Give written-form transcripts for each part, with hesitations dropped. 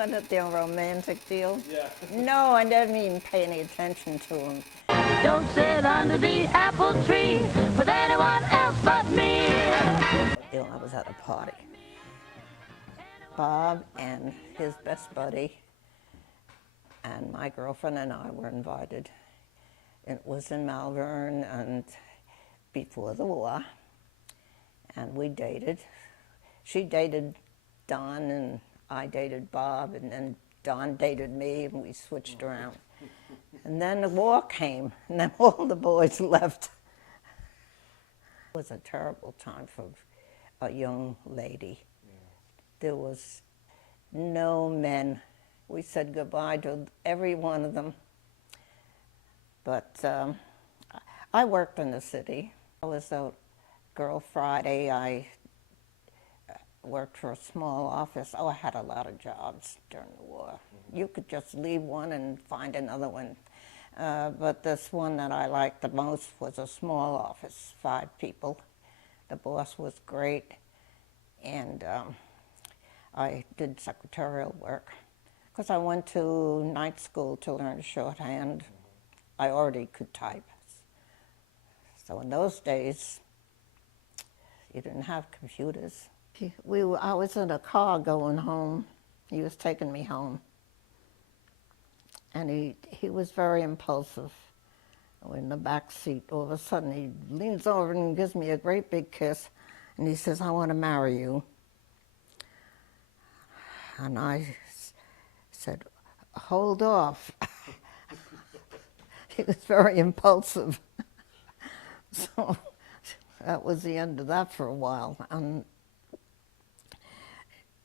Wasn't it their romantic deal? Yeah. No, I didn't even pay any attention to him. Don't sit under the apple tree with anyone else but me. I was at a party. Bob and his best buddy and my girlfriend and I were invited. It was in Malvern and before the war, and we dated. She dated Don and I dated Bob, and then Don dated me, and we switched around. And then the war came, and then all the boys left. It was a terrible time for a young lady. There was no men. We said goodbye to every one of them. But I worked in the city. I was a girl Friday. I worked for a small office. Oh, I had a lot of jobs during the war. You could just leave one and find another one. But this one that I liked the most was a small office, 5 people. The boss was great, and I did secretarial work because I went to night school to learn shorthand. I already could type. So in those days, you didn't have computers. I was in a car going home. He was taking me home. And he was very impulsive. In the back seat, all of a sudden he leans over and gives me a great big kiss. And he says, "I want to marry you." And I said, "Hold off." He was very impulsive. So that was the end of that for a while. And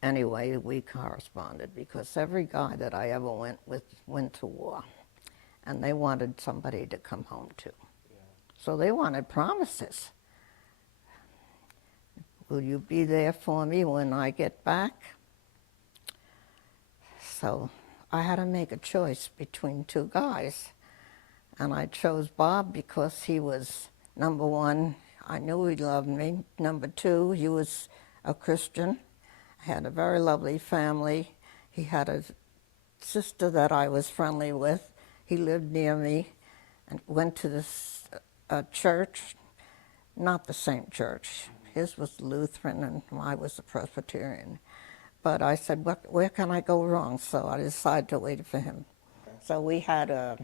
anyway, we corresponded because every guy that I ever went with went to war, and they wanted somebody to come home to. Yeah. So they wanted promises. Will you be there for me when I get back? So I had to make a choice between 2 guys. And I chose Bob because he was, number 1, I knew he loved me. Number 2, he was a Christian. Had a very lovely family. He had a sister that I was friendly with. He lived near me and went to this church, not the same church. His was Lutheran and I was a Presbyterian. But I said, where can I go wrong? So I decided to wait for him. So we had a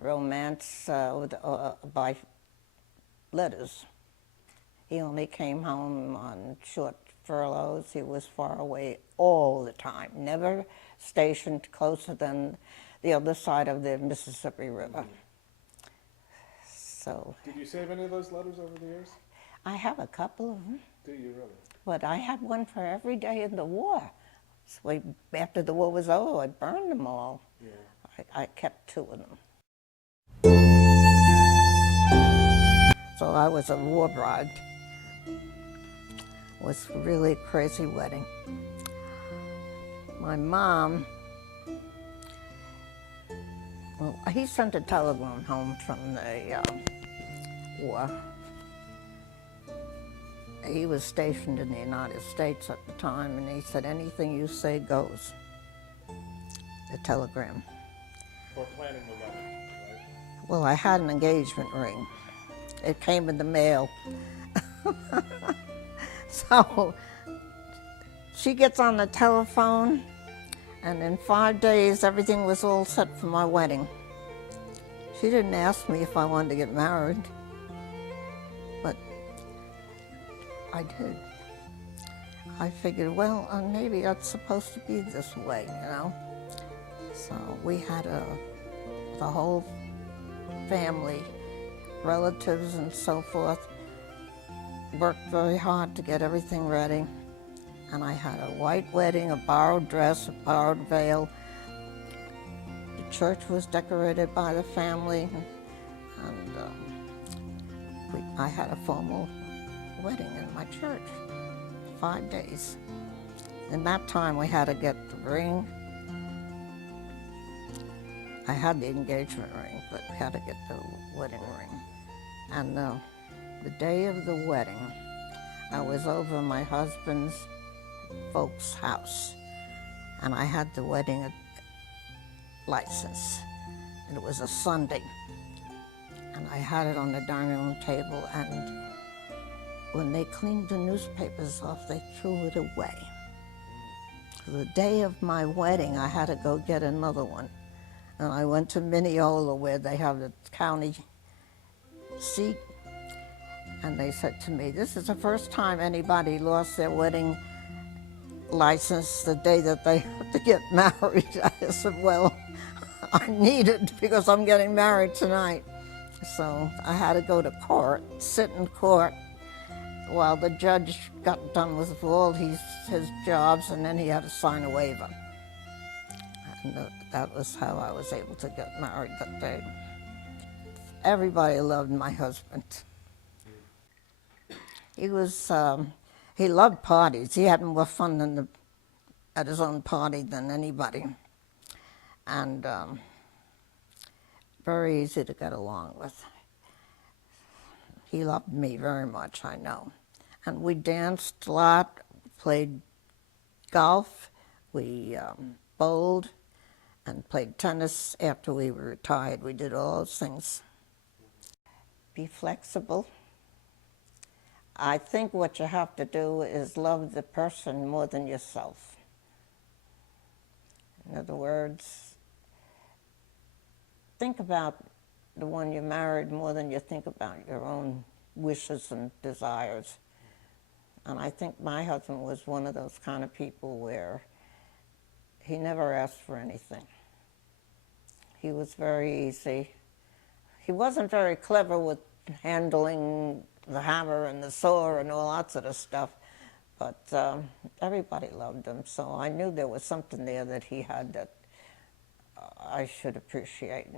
romance by letters. He only came home on short furloughs. He was far away all the time, never stationed closer than the other side of the Mississippi River. So. Did you save any of those letters over the years? I have a couple of them. Do you really? But I had one for every day in the war. So after the war was over, I burned them all. Yeah. I kept 2 of them. So I was a war bride. It was a really crazy wedding. My mom, well, he sent a telegram home from the war. He was stationed in the United States at the time, and he said, "Anything you say goes." The telegram. For planning the wedding, right? Well, I had an engagement ring. It came in the mail. So she gets on the telephone, and in 5 days, everything was all set for my wedding. She didn't ask me if I wanted to get married, but I did. I figured, well, maybe it's supposed to be this way, you know? So we had the whole family, relatives and so forth, worked very hard to get everything ready. And I had a white wedding, a borrowed dress, a borrowed veil. The church was decorated by the family, and I had a formal wedding in my church, 5 days. In that time, we had to get the ring. I had the engagement ring, but we had to get the wedding ring. And the day of the wedding, I was over my husband's folks' house. and I had the wedding license. And it was a Sunday. And I had it on the dining room table, and when they cleaned the newspapers off, they threw it away. The day of my wedding, I had to go get another one. And I went to Mineola, where they have the county seat, and they said to me, "This is the first time anybody lost their wedding license the day that they have to get married." I said, "Well, I need it because I'm getting married tonight." So I had to go to court, sit in court while the judge got done with all his jobs, and then he had to sign a waiver. And that was how I was able to get married that day. Everybody loved my husband. He loved parties. He had more fun at his own party than anybody. And very easy to get along with. He loved me very much, I know. And we danced a lot, played golf, we bowled, and played tennis after we were retired. We did all those things. Be flexible. I think what you have to do is love the person more than yourself. In other words, think about the one you married more than you think about your own wishes and desires. And I think my husband was one of those kind of people where he never asked for anything. He was very easy. He wasn't very clever with handling the hammer and the saw and all that sort of stuff, but everybody loved him, so I knew there was something there that he had that I should appreciate.